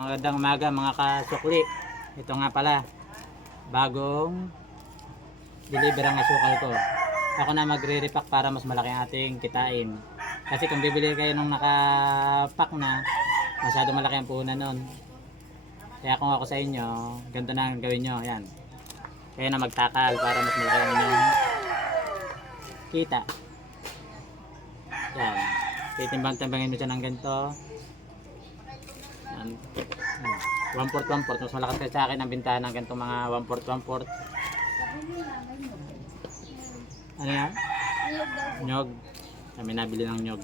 Magandang umaga mga kasukli. Ito nga pala, bagong deliver ang asukal ko. Ako na magre-repack para mas malaki ang ating kitain. Kasi kung bibili kayo nung nakapack na, masyado malaki ang puhunan nun. Kaya kung ako sa inyo, ganito na ang gawin nyo. Yan. Kaya na magtakal para mas malaki ang inyong kita. Yan. Titimbang-timbangin mo siya ng ganito. Yan. 1/4, 1/4. Mas malakas kasi sa akin ang bintahan ng ganitong mga 1/4, 1/4. Ano yan? Nyog. Kami nabili ng nyog.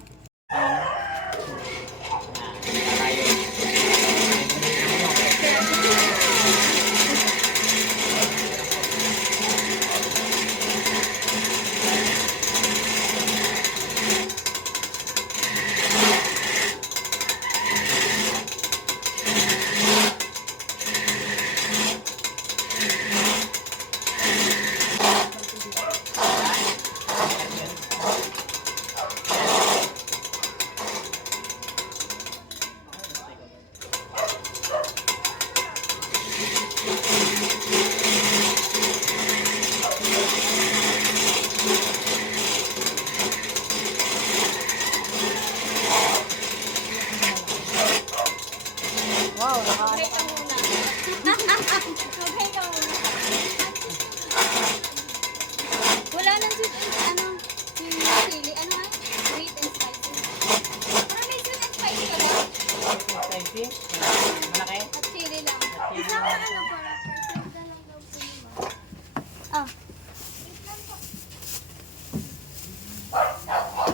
Wow, mag-break ka muna. Mag-break ka muna. Wala nang sweet and chili. Ano nga? Sweet and spicy. Parang may sweet and spicy ka lang. Spicy? Malaki? At chili lang. Isang ano para perfect na lang daw po naman. Ah.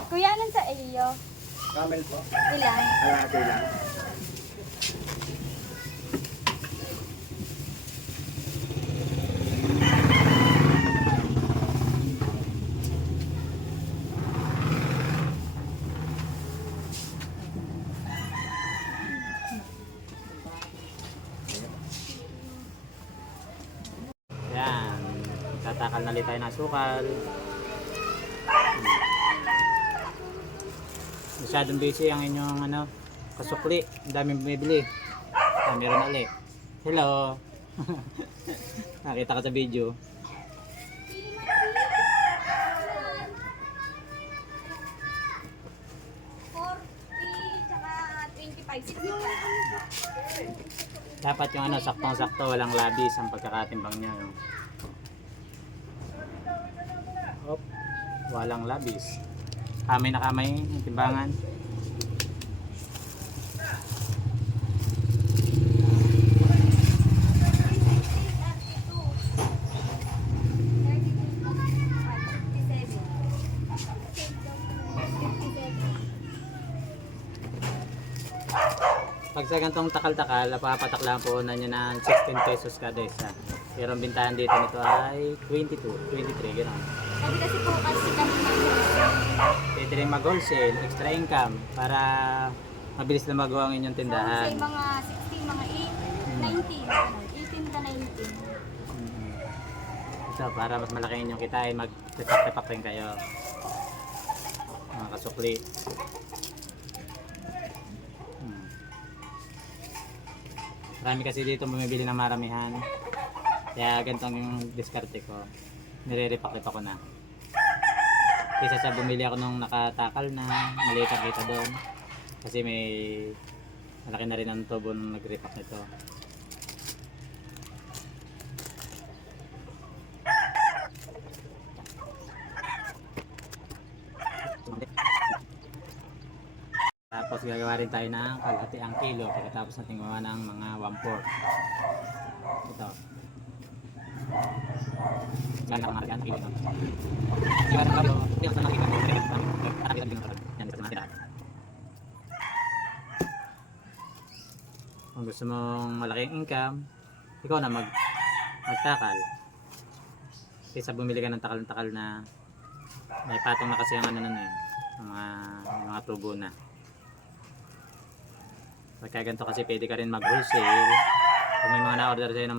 Kuya, anong sa iyo? Camel po. Ilan? Kalahati lang. Yan. Tatakal na ulit tayo ng asukal. Masyadong busy ang inyong kasukli. Ang daming bumibili. Meron na ulit. Hello. Nakita ka sa video. Dapat yung saktong-sakto, walang labis ang pagkakatimbang niya. No? Hop, walang labis. Kamay na kamay yung timbangan. Pag sa gantong takal-takal, napapataklaan po na nyo ng 16 pesos kada isa. Pero ang bintahan dito nito ay 22, 23, gano'n. Sabi kasi po kasi kami Pwede rin mag-wholesale, extra income, para mabilis na magawa ang inyong tindahan. Sa mga 16, mga 8, 19, 18 to 19. So, para mas malaki inyong kitain, mag-repack rin kayo. Mga kasukli. Marami kasi dito bumibili ng maramihan. Kaya ganitong yung diskarte ko. Nire-repack ko na. Kaysa sa bumili ako nung nakatakal na, maliit ang kita doon. Kasi may malaki na rin ang tubo nung nag-repack nito. Tapos gagawa rin tayo ng kalahati ang kilo pagkatapos natin gawa ng mga 1/4. Ito. Yan ang mga kilo. Yan ang kilo. Yan ang kilo. Kung gusto mong malaking income, ikaw na magtakal. Kaysa bumili ka ng takal-takal na may patong na kasi ang mga tubo na. Pagka ganito kasi pwede ka rin mag-wholesale. Kung may mga na-order sa'yo na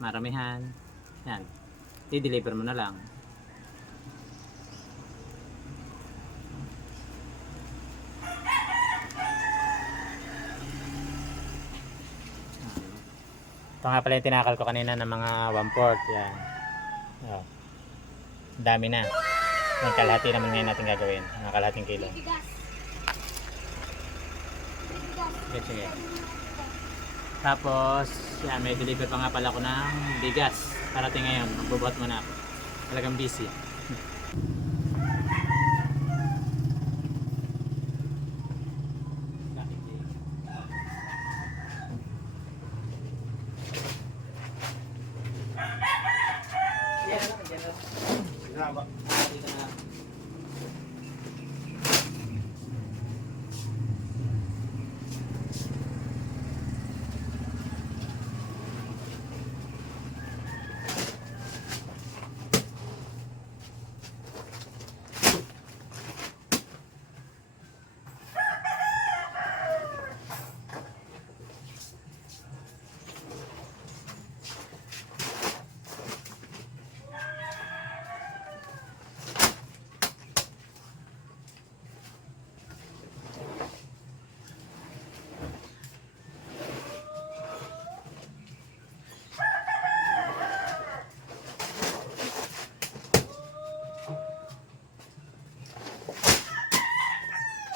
maramihan, yan, i-deliver mo na lang. Ito nga pala yung tinakal ko kanina ng mga 1/4. Yan. Oh. Dami na. Yung kalahati naman ngayon natin gagawin. Mga kalahating kilo. Bibigas. Bibigas. Okay, sige. Tapos, yan, may deliver pa nga pala ko ng bigas. Parating ngayon, magbubuhat muna ako. Talagang busy.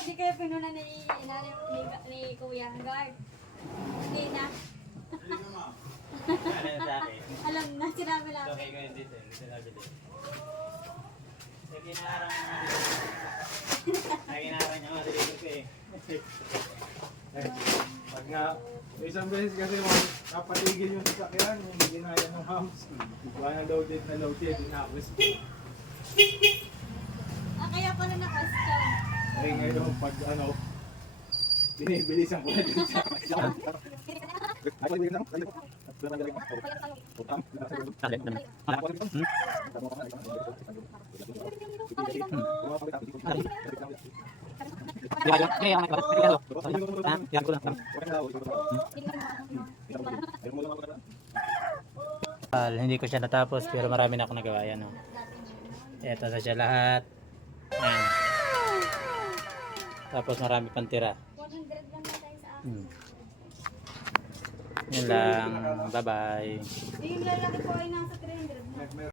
Hindi kayo pinuna ni Kuya Guard. Hindi na. Ano yun sa akin? Alam na, sinabi lang. Okay ko yun dito. Dito nabili. Sa kinaharang niya mga deliver ko eh. Pag nga, isang beses kasi napatigil yung sasakyan, hindi ginaya ng hams. Wala na loaded, inapos. Kaya pala na-custom. Ay ngayon, pag binibilis ang pwede sa Hindi ko siya natapos pero marami na ako nagawa yan. Oh. Ito na siya lahat. Ayan. Tapos marami pang tira. 100 lang na tayo sa akin. Yun lang. Bye bye. Yung lalaki ko ay nasa 300 na.